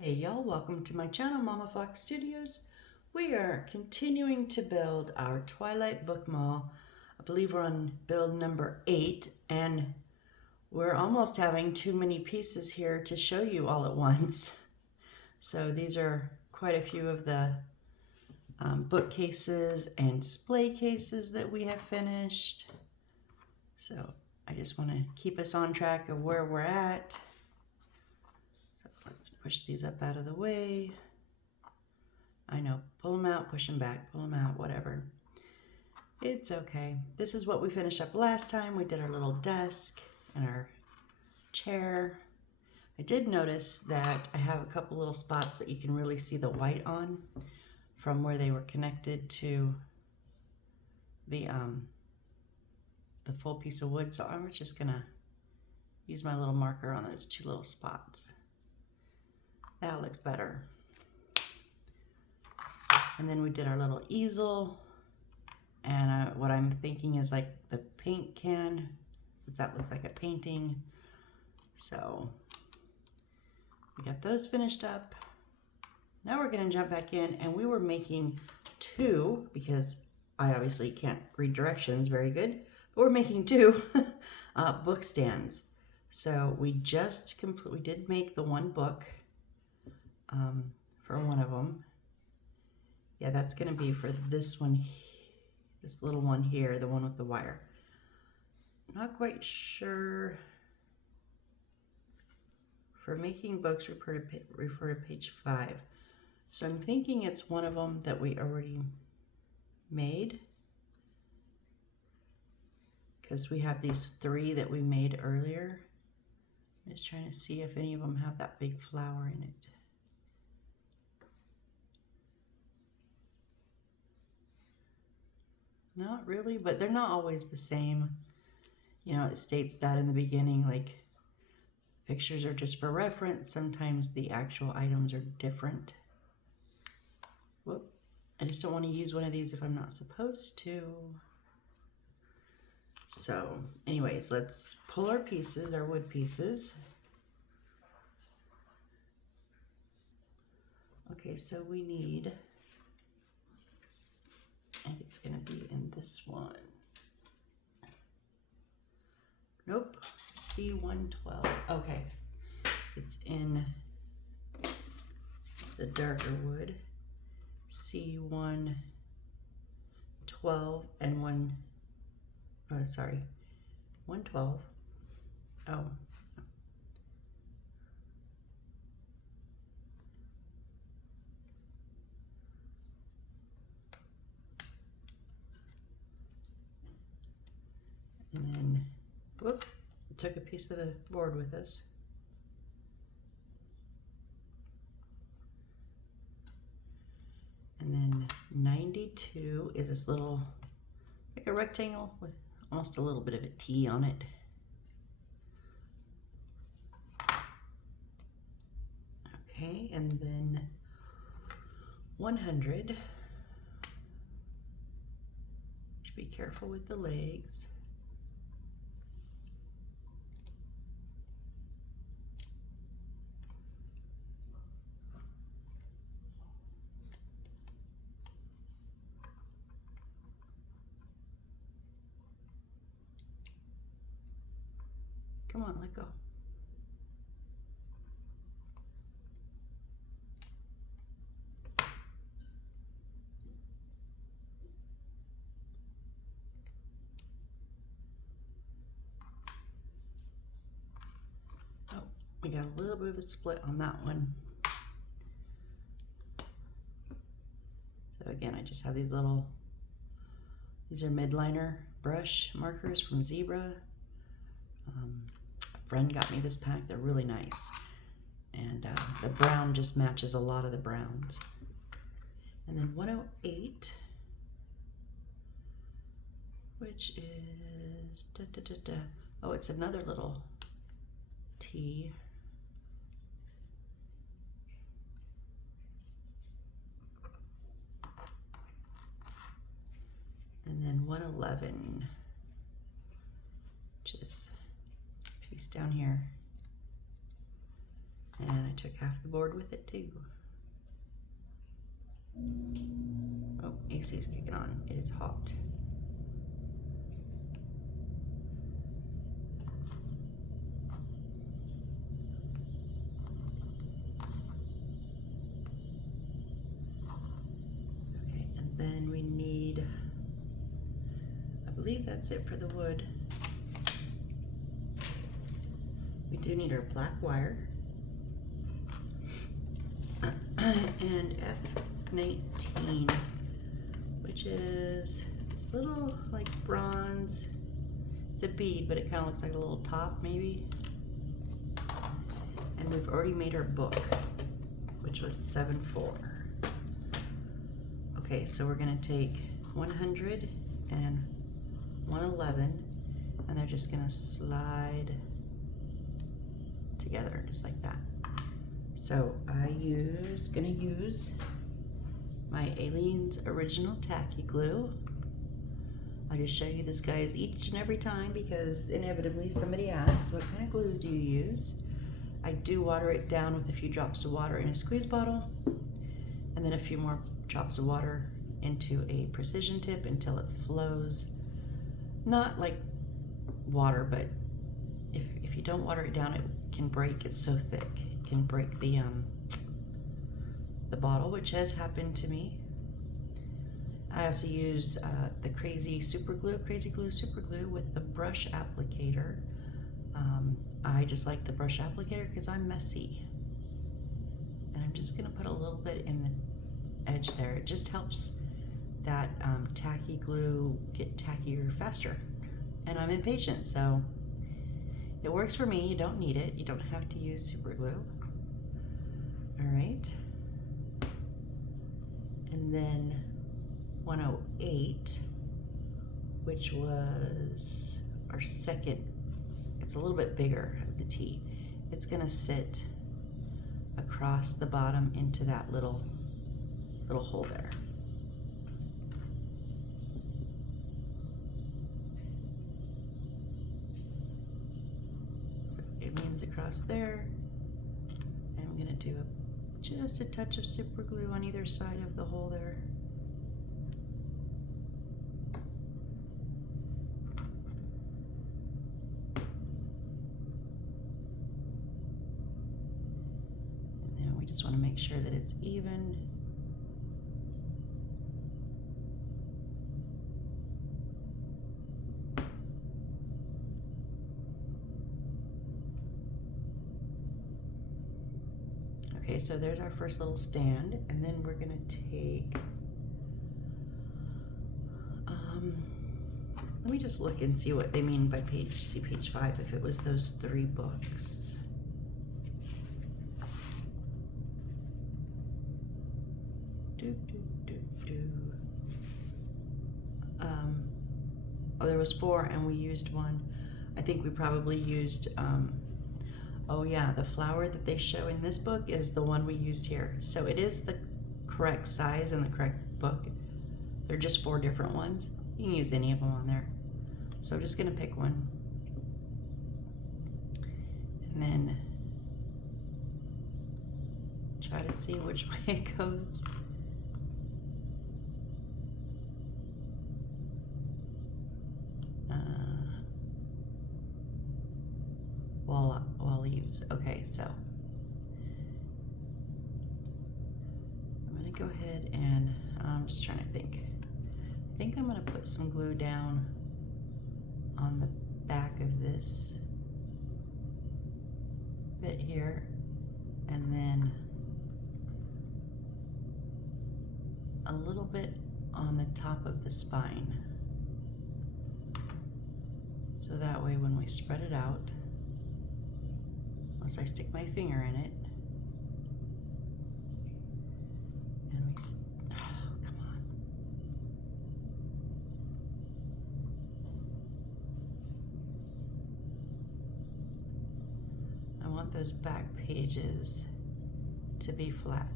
Hey y'all, welcome to my channel, Mama Fox Studios. We are continuing to build our Twilight book mall. I believe we're on build number 8 and we're almost having too many pieces here to show you all at once. So these are quite a few of the bookcases and display cases that we have finished. So I just want to keep us on track of where we're at. Let's push these up out of the way. I know, pull them out, push them back, pull them out, whatever. It's okay. This is what we finished up last time. We did our little desk and our chair. I did notice that I have a couple little spots that you can really see the white on from where they were connected to the full piece of wood. So I'm just gonna use my little marker on those two little spots. That looks better. And then we did our little easel. And what I'm thinking is like the paint can, since that looks like a painting. So we got those finished up. Now we're gonna jump back in, and we were making two, because I obviously can't read directions very good, but we're making two book stands. So we did make the one book for one of them. Yeah, that's gonna be for this one, this little one here, the one with the wire. Not quite sure. For making books, refer to page 5. So I'm thinking it's one of them that we already made, because we have these 3 that we made earlier. I'm just trying to see if any of them have that big flower in it. Not really, but they're not always the same. You know, it states that in the beginning, like pictures are just for reference. Sometimes the actual items are different. Whoop. I just don't want to use one of these if I'm not supposed to. So anyways, let's pull our pieces, our wood pieces. Okay, so we need, and it's gonna be in this one. Nope, C112. Okay, it's in the darker wood. C112 and 112. Oh. And then, whoop, took a piece of the board with us. And then 92 is this little, like a rectangle with almost a little bit of a T on it. Okay, and then 100. Just be careful with the legs. Come on, let go. Oh, we got a little bit of a split on that one. So again, I just have these are midliner brush markers from Zebra. A friend got me this pack. They're really nice. And the brown just matches a lot of the browns. And then 108, which is, oh, it's another little T. And then 111, which is a piece down here. And I took half the board with it too. Oh, AC's kicking on. It is hot. Okay, and then we need, I believe that's it for the wood. We do need our black wire. And F19, which is this little like bronze, it's a bead, but it kind of looks like a little top maybe. And we've already made our book, which was 7/4. Okay, so we're gonna take 100 and 111, and they're just gonna slide together just like that. So gonna use my Aleene's Original Tacky Glue. I just show you this, guys, each and every time because inevitably somebody asks, what kind of glue do you use? I do water it down with a few drops of water in a squeeze bottle, and then a few more drops of water into a precision tip until it flows. Not like water, but if you don't water it down, it can break. It's so thick. It can break the bottle, which has happened to me. I also use the Crazy Glue Super Glue with the brush applicator. I just like the brush applicator because I'm messy. And I'm just gonna put a little bit in the edge there. It just helps that tacky glue get tackier faster. And I'm impatient, so it works for me. You don't need it. You don't have to use super glue. All right. And then 108, which was our second, it's a little bit bigger of the T. It's gonna sit across the bottom into that little hole there. So it means across there. And I'm gonna do just a touch of super glue on either side of the hole there. And then we just want to make sure that it's even. Okay, so there's our first little stand, and then we're gonna take, let me just look and see what they mean by page 5, if it was those 3 books. Oh, there was 4 and we used 1. I think we probably used, oh yeah, the flower that they show in this book is the one we used here. So it is the correct size and the correct book. They're just 4 different ones. You can use any of them on there. So I'm just gonna pick one. And then try to see which way it goes. Wall leaves. Okay, so I'm gonna go ahead and I'm just trying to think. I think I'm gonna put some glue down on the back of this bit here, and then a little bit on the top of the spine. So that way when we spread it out, unless I stick my finger in it, and we, oh, come on. I want those back pages to be flat.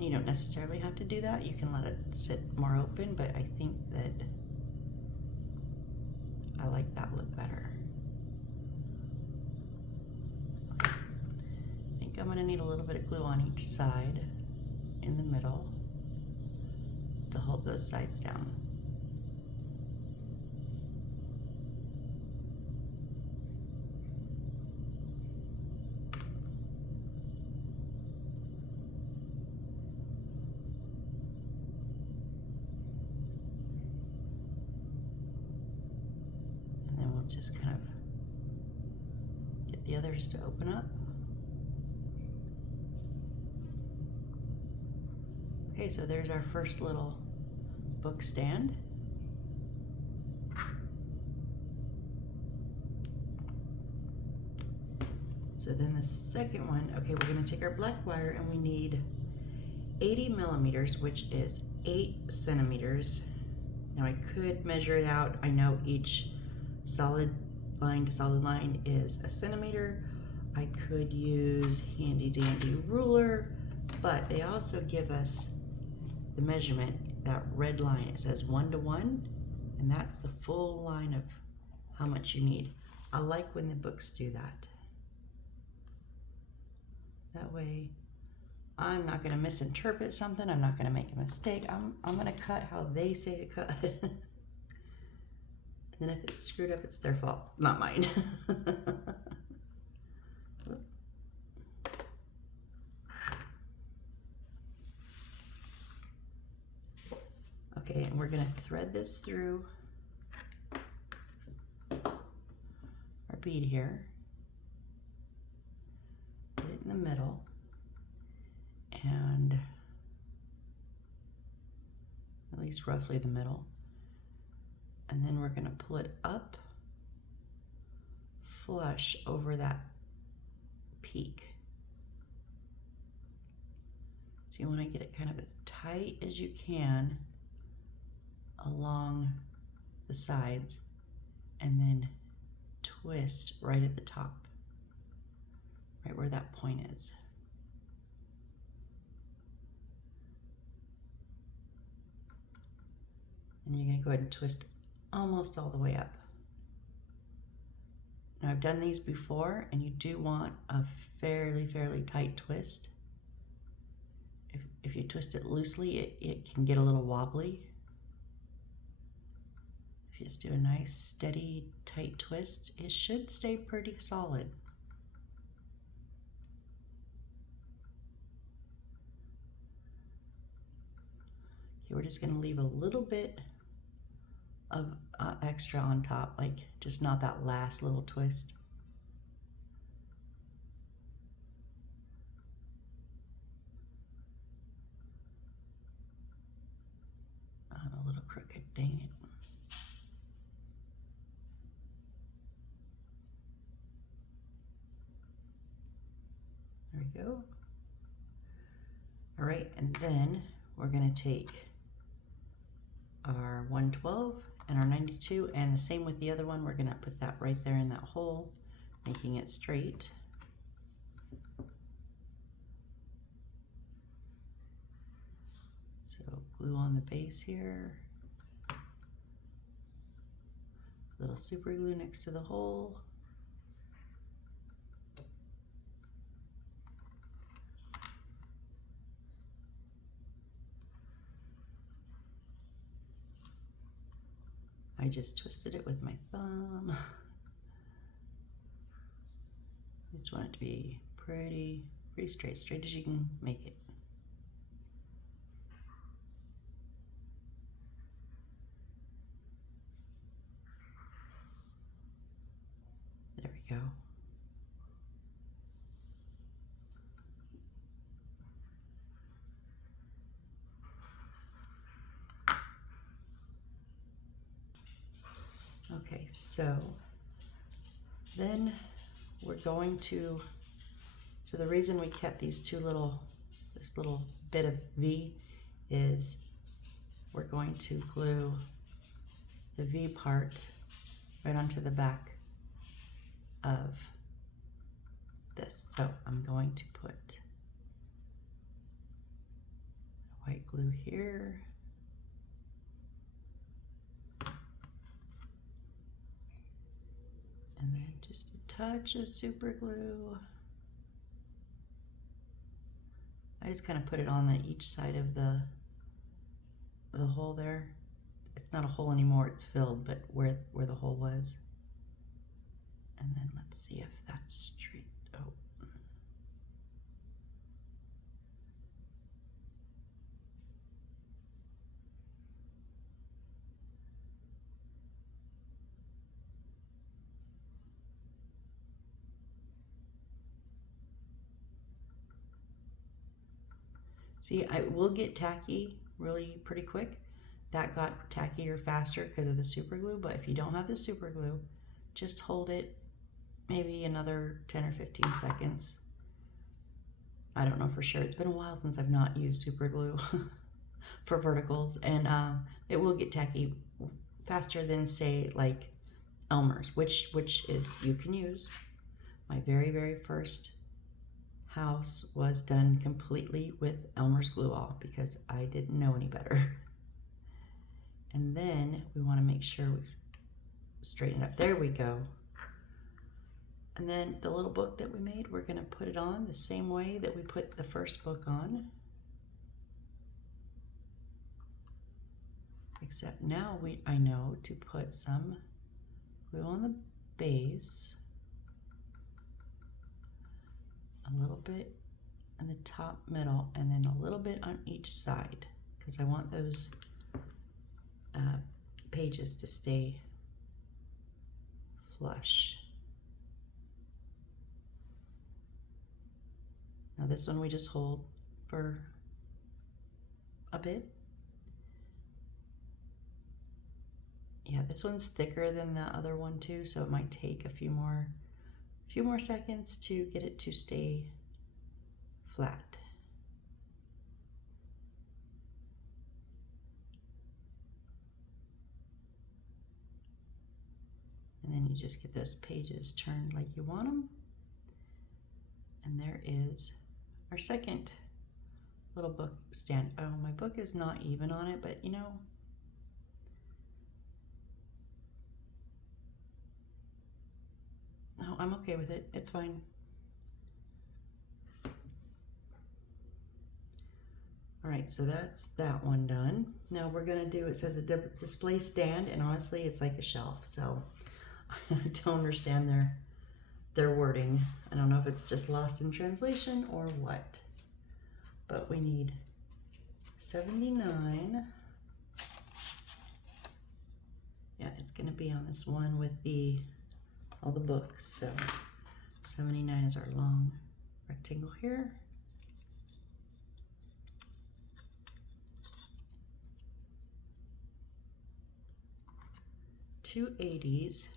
You don't necessarily have to do that. You can let it sit more open, but I think that I like that look better. think I'm gonna need a little bit of glue on each side in the middle to hold those sides down. And then we'll just kind of get the others to open up. Okay, so there's our first little book stand. So then the second one, okay, we're gonna take our black wire and we need 80 millimeters, which is 8 centimeters. Now I could measure it out. I know each solid line to solid line is a centimeter. I could use handy dandy ruler, but they also give us the measurement, that red line. It says 1 to 1, and that's the full line of how much you need. I like when the books do that. That way I'm not gonna misinterpret something. I'm not gonna make a mistake. I'm gonna cut how they say to cut. And then if it's screwed up, it's their fault, not mine. Okay, and we're gonna thread this through our bead here. Get it in the middle. And at least roughly the middle. And then we're gonna pull it up flush over that peak. So you wanna get it kind of as tight as you can along the sides and then twist right at the top, right where that point is. And you're gonna go ahead and twist almost all the way up. Now I've done these before and you do want a fairly tight twist. If you twist it loosely, it can get a little wobbly. If you just do a nice, steady, tight twist, it should stay pretty solid. Okay, we're just gonna leave a little bit of extra on top, like just not that last little twist. I'm a little crooked, dang it. There we go. All right, and then we're gonna take our 112 and our 92, and the same with the other one. We're gonna put that right there in that hole, making it straight. So glue on the base here. Little super glue next to the hole. I just twisted it with my thumb. I just want it to be pretty straight as you can make it. There we go. Okay, so then we're going to, so the reason we kept these this little bit of V is we're going to glue the V part right onto the back of this. So I'm going to put white glue here. And then just a touch of super glue. just kind of put it on each side of the hole there. It's not a hole anymore, it's filled, but where the hole was. And then let's see if that's straight. Oh. See, I will get tacky really pretty quick. That got tackier faster because of the super glue, but if you don't have the super glue, just hold it maybe another 10 or 15 seconds. I don't know for sure. It's been a while since I've not used super glue for verticals, and it will get tacky faster than, say, like Elmer's, which is, you can use. My very first house was done completely with Elmer's glue all because I didn't know any better. And then we want to make sure we straighten it up. There we go. And then the little book that we made, we're going to put it on the same way that we put the first book on. Except now I know to put some glue on the base, a little bit in the top middle, and then a little bit on each side, because I want those pages to stay flush. Now this one we just hold for a bit. Yeah, this one's thicker than the other one too, so it might take a few more seconds to get it to stay flat. And then you just get those pages turned like you want them. And there is our second little book stand. Oh, my book is not even on it, but you know, no, I'm okay with it. It's fine. All right, so that's that one done. Now we're gonna do, it says a display stand, and honestly, it's like a shelf. So I don't understand their wording. I don't know if it's just lost in translation or what, but we need 79. Yeah, it's gonna be on this one with all the books. So 79 is our long rectangle here. Two 80s,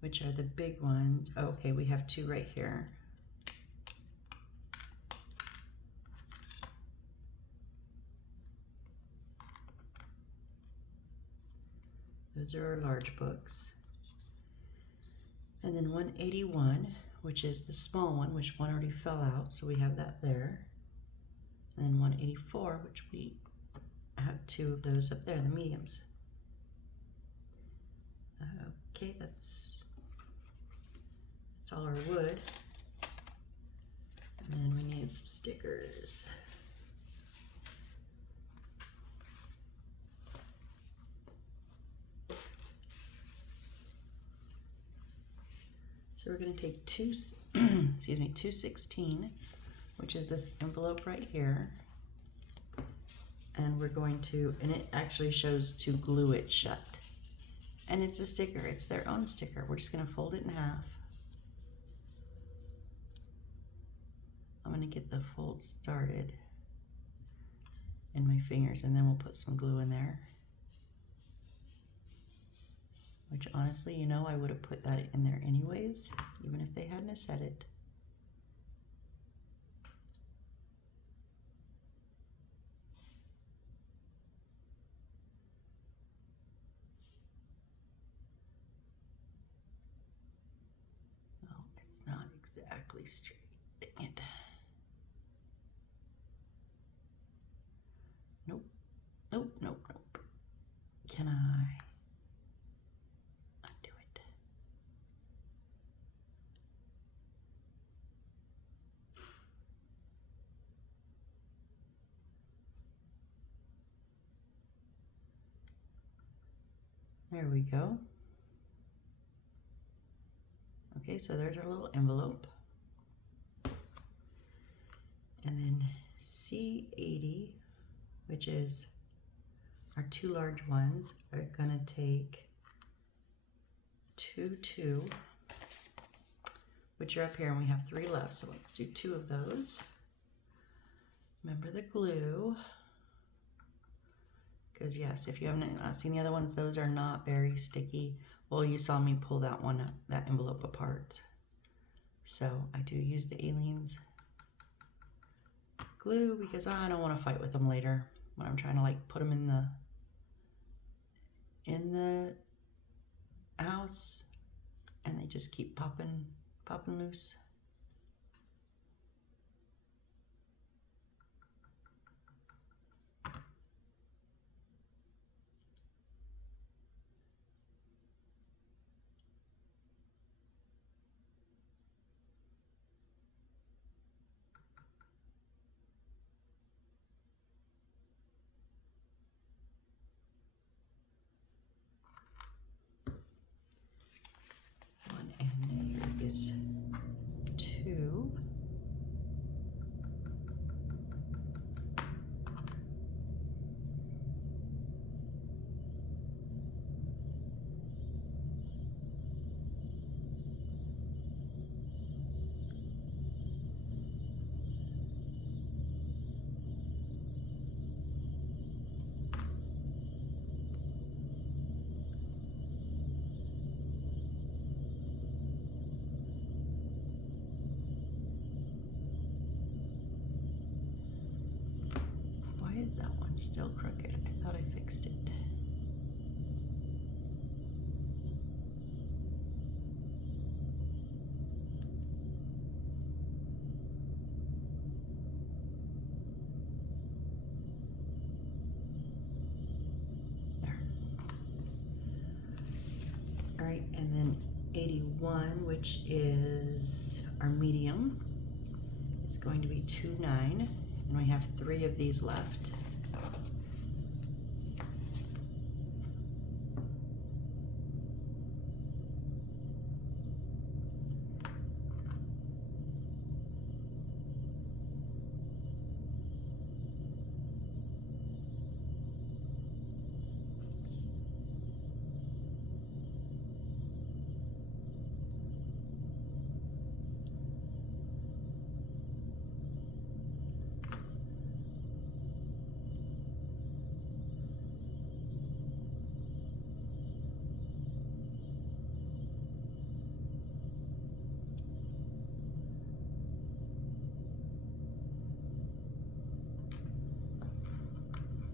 which are the big ones. Oh, okay, we have two right here. Those are our large books. And then 181, which is the small one, which one already fell out, so we have that there. And then 184, which we have two of those up there, the mediums. Okay, that's all our wood. And then we need some stickers. So we're going to take excuse me, 216, which is this envelope right here. And we're going to, and it actually shows to glue it shut. And it's a sticker, it's their own sticker. We're just gonna fold it in half. I'm gonna get the fold started in my fingers, and then we'll put some glue in there. Which honestly, you know, I would have put that in there anyways, even if they hadn't have said it. Not exactly straight. Dang it. Nope. Nope, nope, nope. Can I undo it? There we go. Okay, so there's our little envelope. And then C80, which is our 2 large ones, are gonna take 2, 2, which are up here, and we have 3 left, so let's do 2 of those. Remember the glue, because yes, if you haven't seen the other ones, those are not very sticky. Well, you saw me pull that one up, that envelope apart. So I do use the Aliens glue because I don't want to fight with them later when I'm trying to like put them in the house and they just keep popping loose. And here is 2. Is that one still crooked? I thought I fixed it. There. All right, and then 81, which is our medium, is going to be 2, 9. And we have 3 of these left.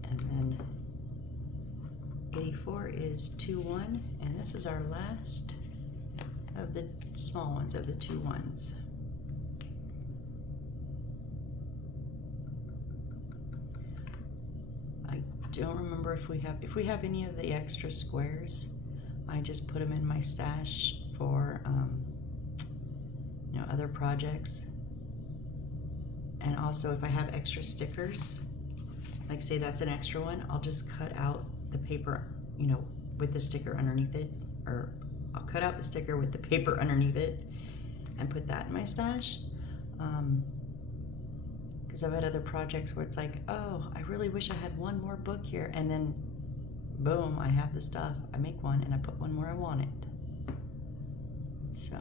And then 84 is 2, 1, and this is our last of the small ones, of the 2 1s. I don't remember if we have any of the extra squares. I just put them in my stash for you know, other projects. And also if I have extra stickers, like say that's an extra one, I'll just cut out the paper, you know, with the sticker underneath it, or I'll cut out the sticker with the paper underneath it and put that in my stash. Because I've had other projects where it's like, oh, I really wish I had one more book here, and then boom, I have the stuff. I make one and I put one where I want it. So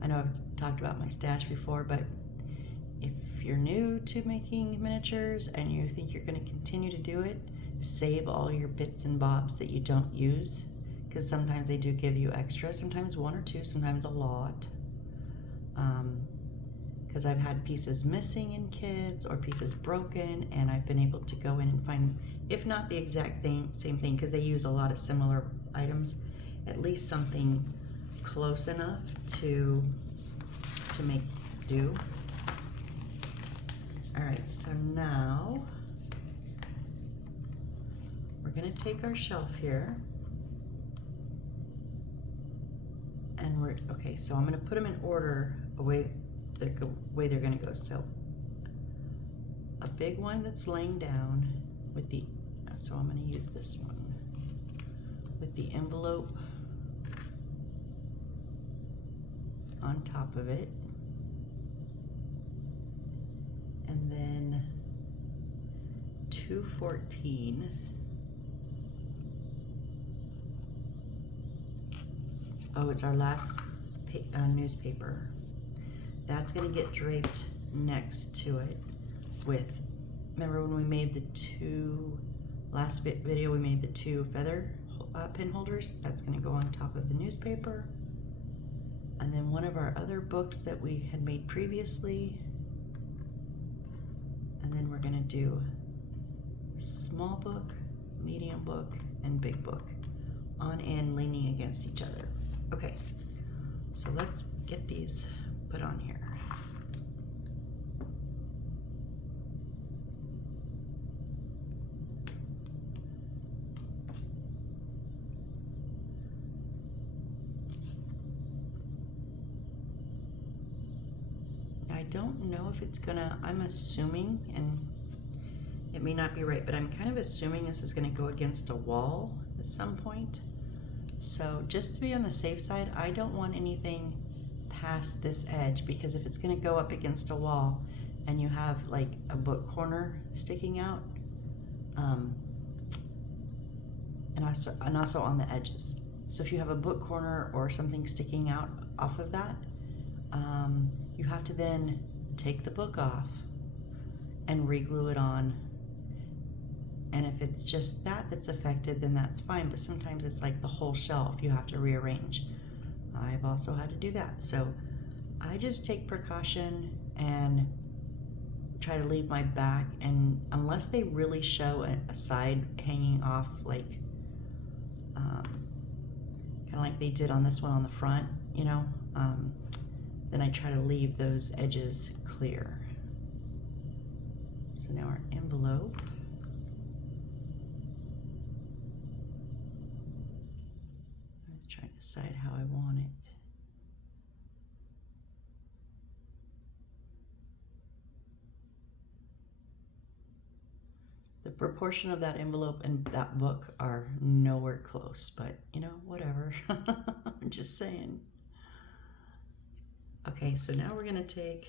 I know I've talked about my stash before, but if you're new to making miniatures and you think you're going to continue to do it, save all your bits and bobs that you don't use, because sometimes they do give you extra, sometimes 1 or 2, sometimes a lot. Because I've had pieces missing in kits or pieces broken, and I've been able to go in and find, if not the exact same thing, because they use a lot of similar items, at least something close enough to make do. All right, so now we're gonna take our shelf here, and okay, so I'm gonna put them in order, the way they're gonna go. So a big one that's laying down with the, so I'm gonna use this one. with the envelope on top of it. And then 214. Oh, it's our last newspaper. That's gonna get draped next to it with, remember when we made the last video we made the 2 feather pin holders? That's gonna go on top of the newspaper. And then one of our other books that we had made previously. And then we're gonna do small book, medium book, and big book on end leaning against each other. Okay, so let's get these put on here. I don't know if it's gonna, I'm assuming, and it may not be right, but I'm kind of assuming this is gonna go against a wall at some point. So just to be on the safe side, I don't want anything past this edge, because if it's gonna go up against a wall and you have like a book corner sticking out, and also on the edges. So if you have a book corner or something sticking out off of that, you have to then take the book off and re-glue it on. And if it's just that's affected, then that's fine. But sometimes it's like the whole shelf you have to rearrange. I've also had to do that. So I just take precaution and try to leave my back, and unless they really show a side hanging off, like kind of like they did on this one on the front, you know, then I try to leave those edges clear. So now our envelope. Let's try to decide how I want it. The proportion of that envelope and that book are nowhere close, but you know, whatever. I'm just saying. Okay, so now we're gonna take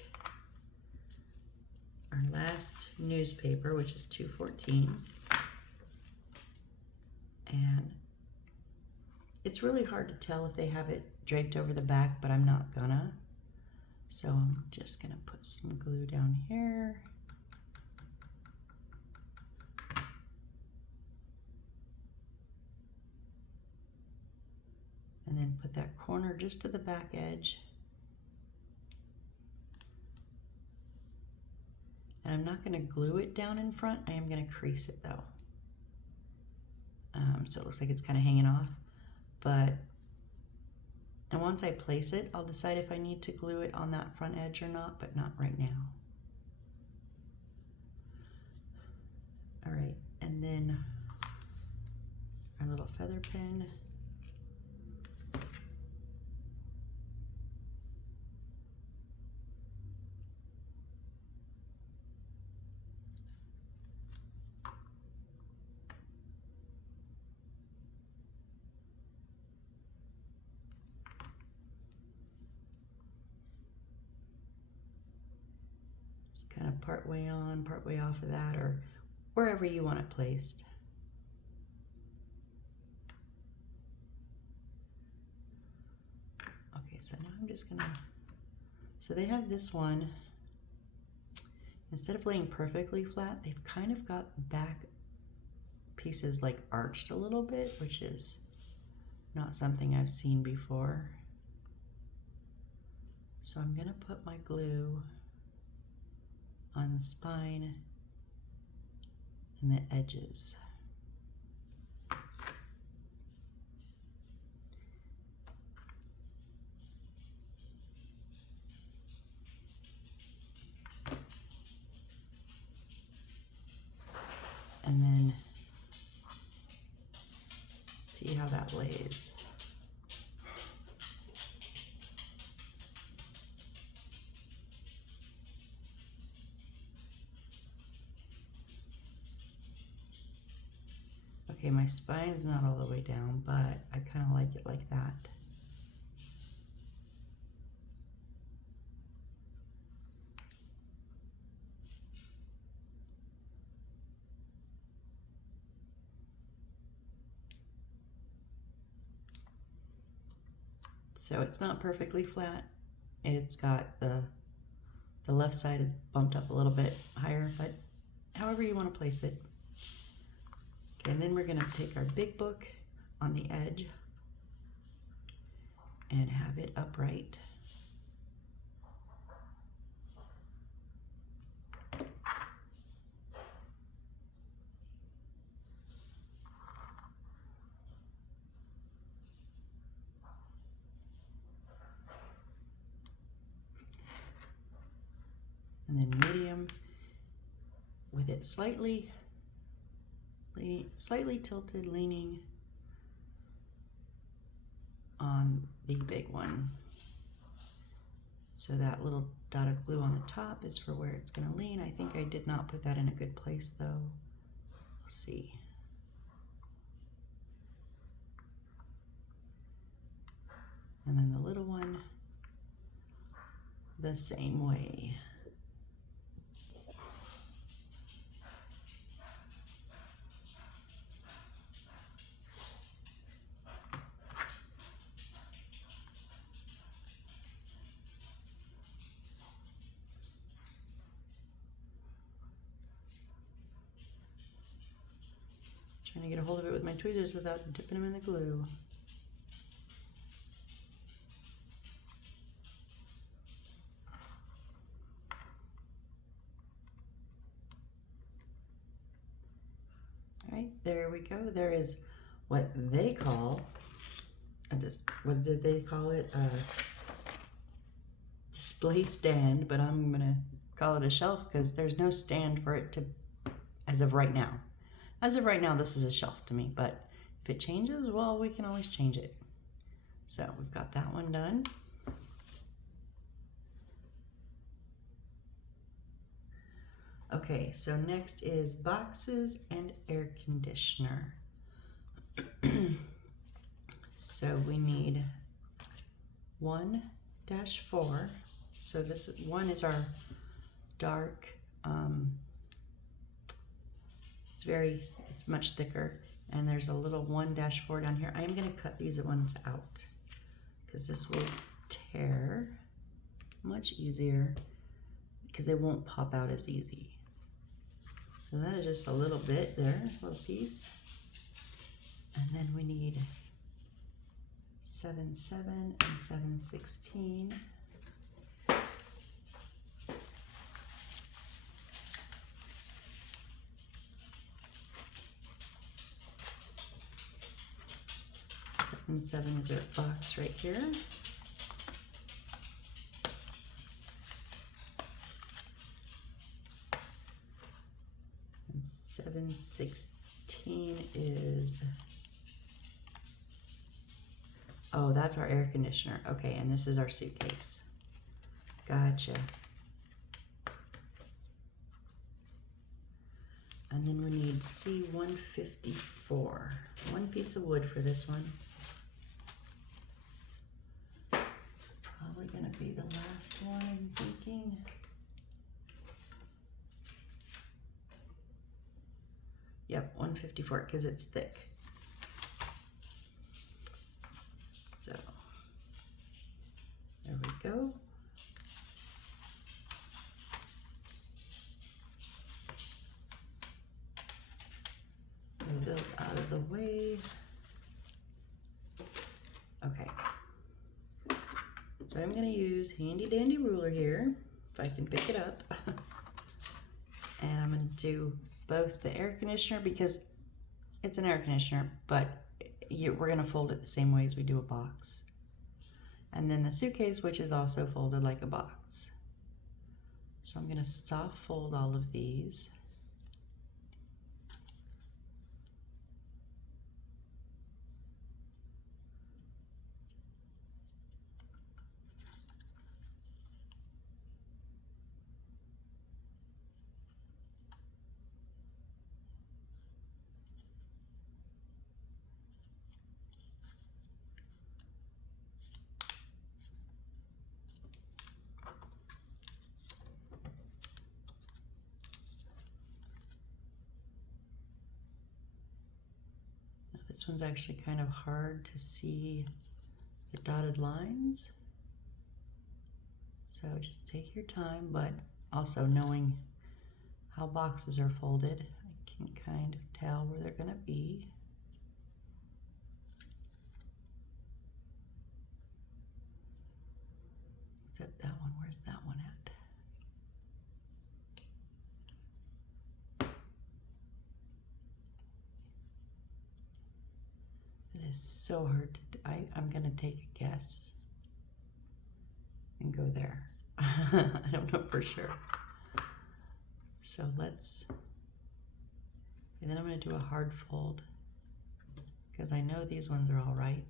our last newspaper, which is 214, and it's really hard to tell if they have it draped over the back, but I'm not gonna. So I'm just gonna put some glue down here. And then put that corner just to the back edge. And I'm not gonna glue it down in front, I am gonna crease it though. So it looks like it's kind of hanging off, and once I place it, I'll decide if I need to glue it on that front edge or not, but not right now. All right, and then our little feather pin. Kind of part way on, part way off of that, or wherever you want it placed. Okay, so now I'm just gonna, so they have this one, instead of laying perfectly flat, they've kind of got the back pieces like arched a little bit, which is not something I've seen before. So I'm gonna put my glue on the spine and the edges. And then see how that lays. Okay, my spine's not all the way down, but I kind of like it like that. So it's not perfectly flat. It's got the left side is bumped up a little bit higher, but however you want to place it. Okay, and then we're going to take our big book on the edge and have it upright. And then medium with it slightly tilted, leaning on the big one. So that little dot of glue on the top is for where it's going to lean. I think I did not put that in a good place though. We'll see. And then the little one the same way. Trying to get a hold of it with my tweezers without dipping them in the glue. All right, there we go. There is what they call, what did they call it? Display stand, but I'm gonna call it a shelf because there's no stand for it to, as of right now. As of right now, this is a shelf to me, but if it changes, well, we can always change it. So we've got that one done. Okay, so next is boxes and air conditioner. So we need 1-4. So this one is our dark, it's much thicker, and there's a little 1-4 down here. I am going to cut these ones out because this will tear much easier because they won't pop out as easy. So that is just a little bit there, a little piece. And then we need 7/7 and 7/16. And 7 is our box right here. And 7/16 is, oh, that's our air conditioner. Okay, and this is our suitcase. Gotcha. And then we need C154. One piece of wood for this one. Probably gonna be the last one, I'm thinking. Yep, 154, because it's thick. So, there we go. Move those out of the way. Okay. So I'm going to use handy dandy ruler here, if I can pick it up. And I'm going to do both the air conditioner because it's an air conditioner, but we're going to fold it the same way as we do a box. And then the suitcase, which is also folded like a box. So I'm going to soft fold all of these. This one's actually kind of hard to see the dotted lines. So just take your time, but also knowing how boxes are folded, I can kind of tell where they're going to be. Except that one, where's that one at? It is so hard to, I'm going to take a guess and go there. I don't know for sure. So let's, and then I'm going to do a hard fold because I know these ones are all right.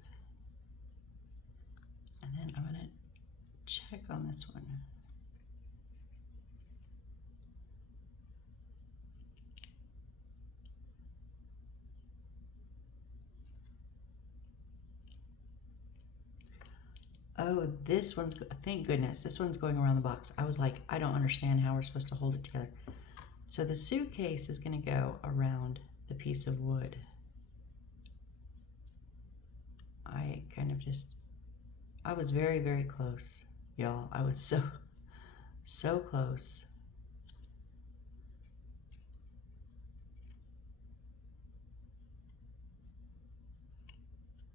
And then I'm going to check on this one. Oh, this one's, thank goodness, this one's going around the box. I was like, I don't understand how we're supposed to hold it together. So the suitcase is going to go around the piece of wood. I kind of just, I was very, very close, y'all. I was so close.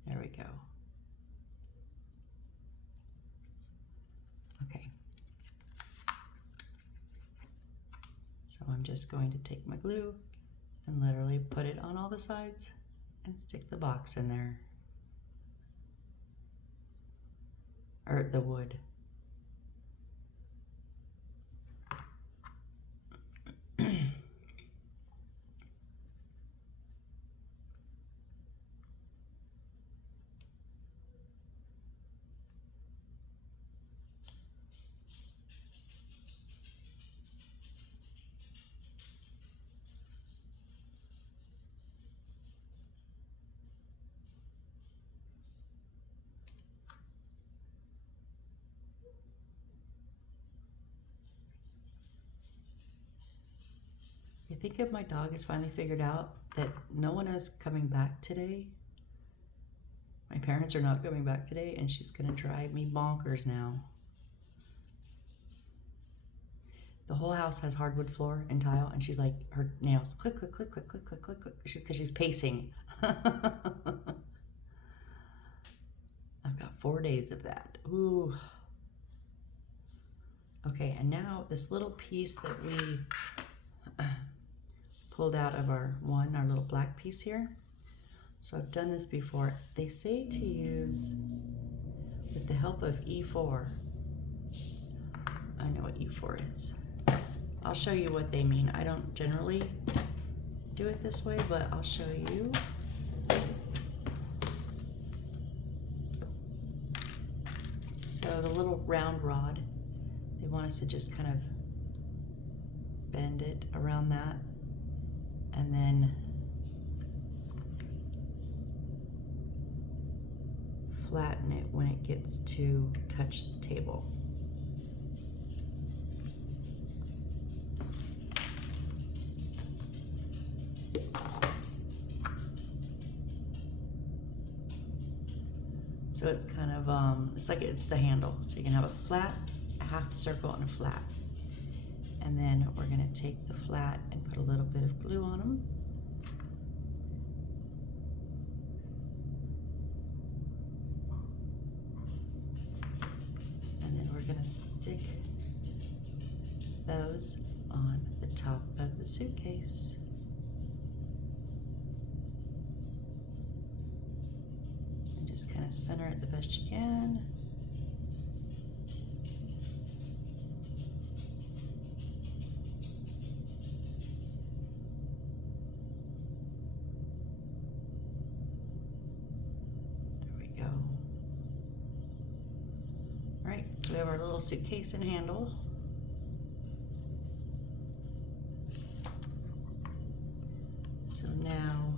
There we go. Okay. So I'm just going to take my glue and literally put it on all the sides and stick the box in there. Or the wood. I think if my dog has finally figured out that no one is coming back today, my parents are not coming back today, and she's gonna drive me bonkers now. The whole house has hardwood floor and tile, and she's like, her nails click, click, click, click, click, click, click, click, because she's pacing. I've got 4 days of that. Ooh. Okay, and now this little piece that we pulled out of our little black piece here. So I've done this before. They say to use, with the help of E4, I know what E4 is. I'll show you what they mean. I don't generally do it this way, but I'll show you. So the little round rod, they want us to just kind of bend it around that, and then flatten it when it gets to touch the table. So it's kind of, it's like the handle. So you can have a flat, a half circle, and a flat. And then we're gonna take the flat and put a little bit of glue on them. And then we're gonna stick those on the top of the suitcase. And just kind of center it the best you can. So we have our little suitcase and handle. So now,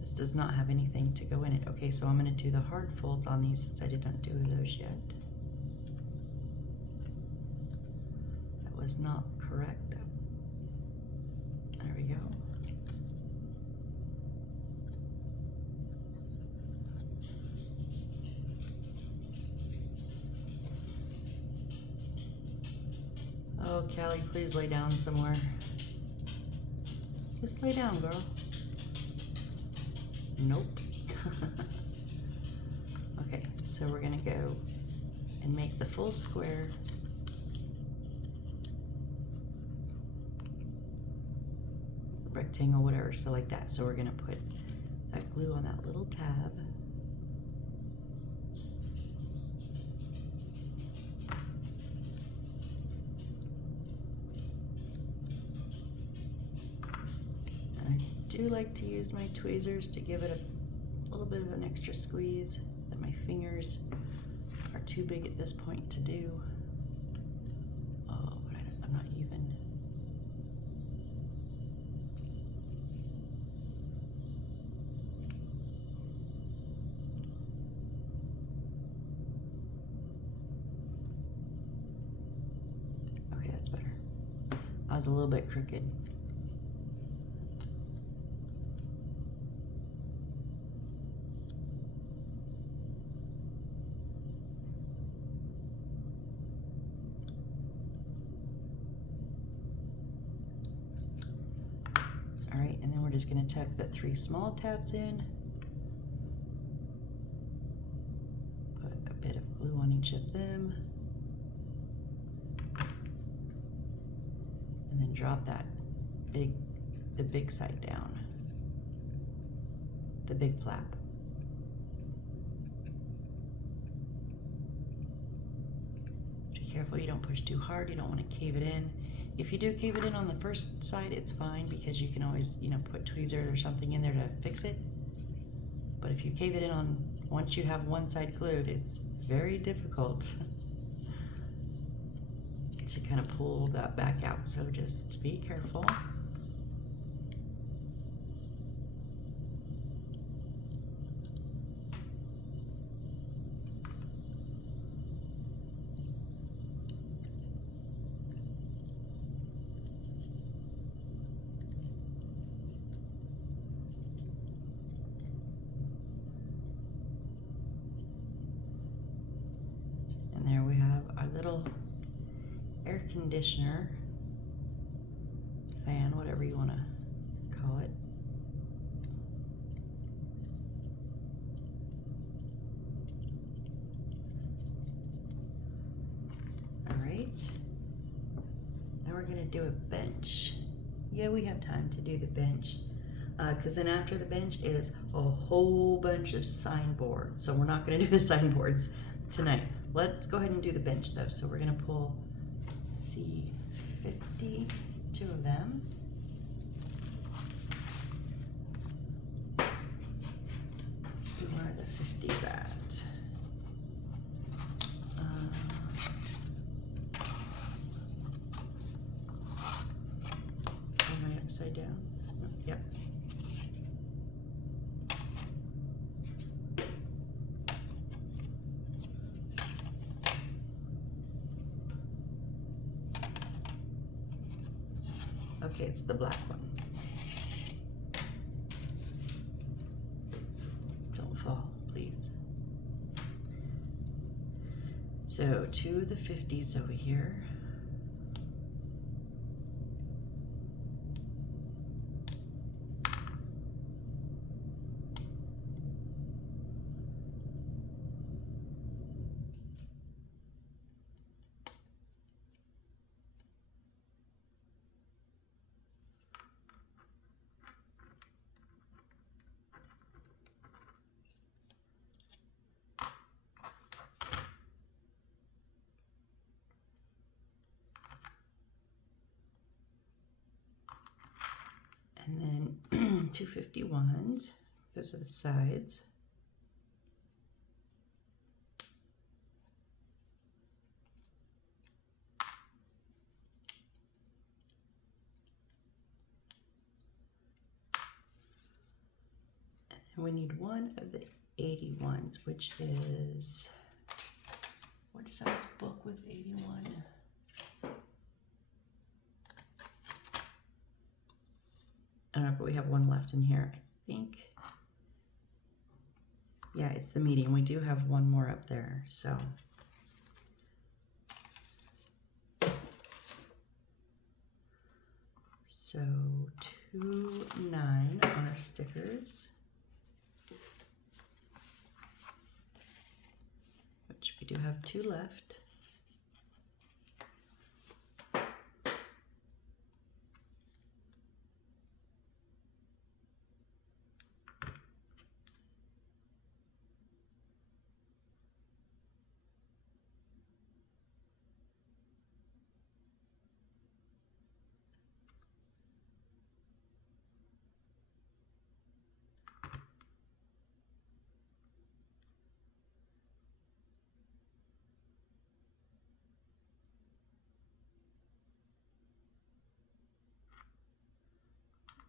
this does not have anything to go in it. Okay, so I'm going to do the hard folds on these since I did not do those yet. That was not correct. There we go. Oh, Callie, please lay down somewhere. Just lay down, girl. Nope. Okay, so we're gonna go and make the full square. Rectangle, whatever, so like that. So we're gonna put that glue on that little tab. And I do like to use my tweezers to give it a little bit of an extra squeeze that my fingers are too big at this point to do. Oh, but I'm not even. Okay, that's better. I was a little bit crooked. All right, and then we're just going to tuck the 3 small tabs in. Put a bit of glue on each of them. And then drop that the big side down. The big flap. Be careful you don't push too hard, you don't want to cave it in. If you do cave it in on the first side, it's fine because you can always, you know, put tweezers or something in there to fix it. But if you cave it in on, once you have one side glued, it's very difficult to kind of pull that back out. So just be careful. And there we have our little air conditioner, fan, whatever you want to call it. All right, now we're gonna do a bench. Yeah, we have time to do the bench because then after the bench is a whole bunch of signboards. So we're not gonna do the signboards tonight. Let's go ahead and do the bench though. So we're gonna pull C50, 2 of them. Let's see where the 50's at. Am I upside down? No, yep. Okay, it's the black one. Don't fall, please. So 2 of the 50s over here. And then 2 51s, those are the sides. And then we need 1 of the 81s, which is, what size book was 81? I don't know, but we have 1 left in here, I think. Yeah, it's the medium. We do have 1 more up there, so. 2.9 on our stickers, which we do have 2 left.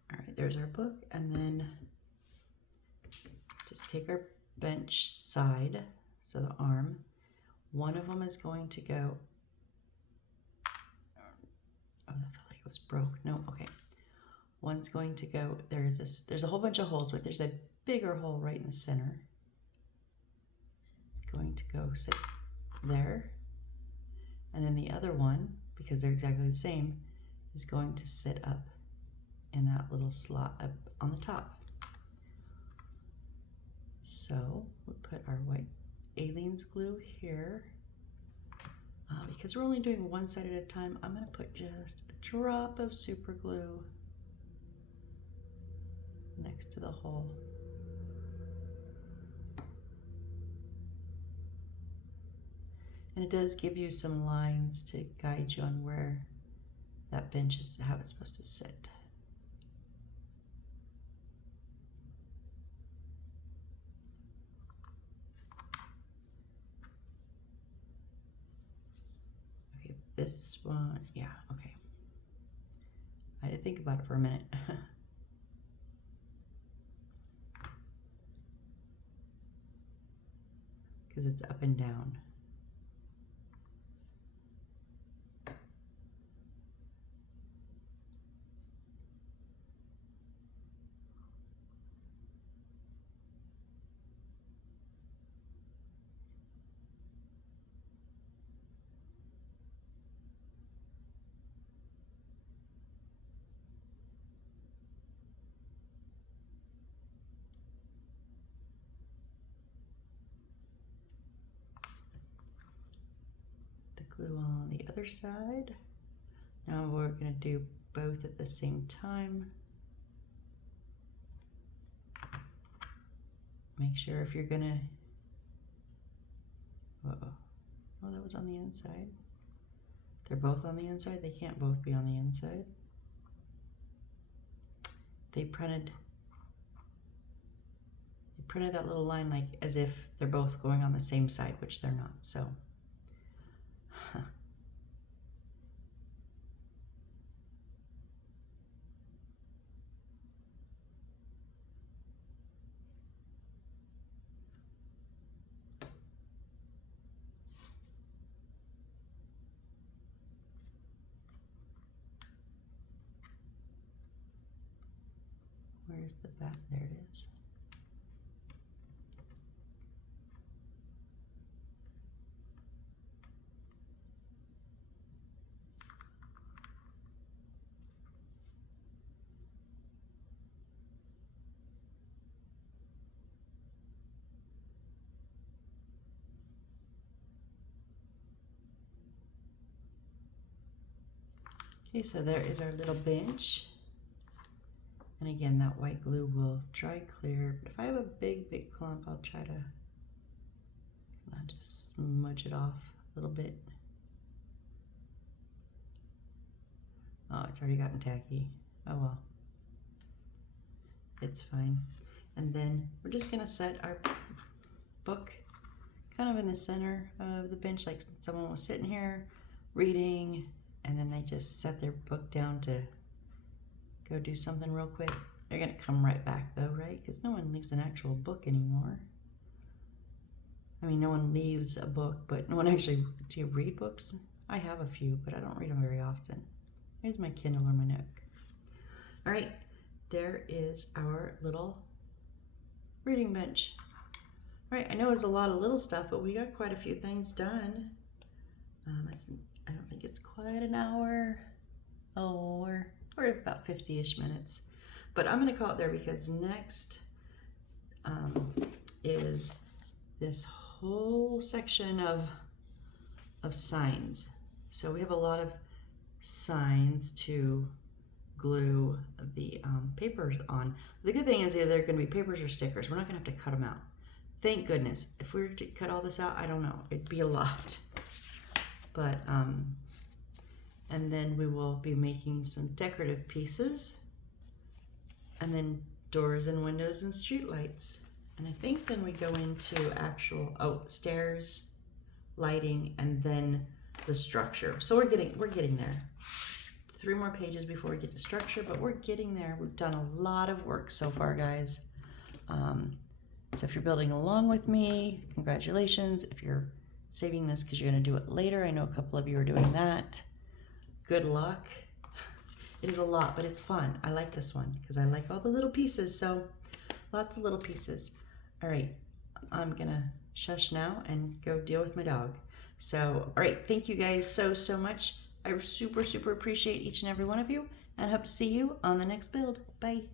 All right, there's our book, and then just take our bench side, so the arm. One of them is going to go, oh, that felt like it was broke. No, okay. One's going to go, there's a whole bunch of holes, but there's a bigger hole right in the center. It's going to go sit there. And then the other one, because they're exactly the same, is going to sit up in that little slot up on the top. So we'll put our white Aleene's glue here. Because we're only doing one side at a time, I'm going to put just a drop of super glue next to the hole. And it does give you some lines to guide you on where that bench is, how it's supposed to sit. Okay, this one, yeah, okay. I had to think about it for a minute. Because it's up and down. Glue on the other side. Now we're going to do both at the same time. Make sure if you're going to, oh, that was on the inside. They're both on the inside. They can't both be on the inside. They printed that little line like as if they're both going on the same side, which they're not. So where's the back? There it is. Okay, so there is our little bench. And again, that white glue will dry clear. But if I have a big clump, I'll try to just smudge it off a little bit. Oh, it's already gotten tacky. Oh well. It's fine. And then we're just gonna set our book kind of in the center of the bench, like someone was sitting here reading, and then they just set their book down to go do something real quick. They're gonna come right back though, right? Because no one leaves an actual book anymore. I mean, no one leaves a book, but no one actually, do you read books? I have a few, but I don't read them very often. Here's my Kindle or my Nook. All right, there is our little reading bench. All right, I know it's a lot of little stuff, but we got quite a few things done. I don't think it's quite an hour. Oh, we're about 50-ish minutes. But I'm going to call it there because next is this whole section of signs. So we have a lot of signs to glue the papers on. The good thing is either they're going to be papers or stickers. We're not going to have to cut them out. Thank goodness. If we were to cut all this out, I don't know. It'd be a lot. But, and then we will be making some decorative pieces. And then doors and windows and street lights. And I think then we go into actual, stairs, lighting, and then the structure. So we're getting there. 3 more pages before we get to structure, but we're getting there. We've done a lot of work so far, guys. So if you're building along with me, congratulations. If you're saving this because you're going to do it later, I know a couple of you are doing that. Good luck. It is a lot, but it's fun. I like this one because I like all the little pieces. So lots of little pieces. All right, I'm going to shush now and go deal with my dog. So, all right, thank you guys so much. I super appreciate each and every one of you, and hope to see you on the next build. Bye.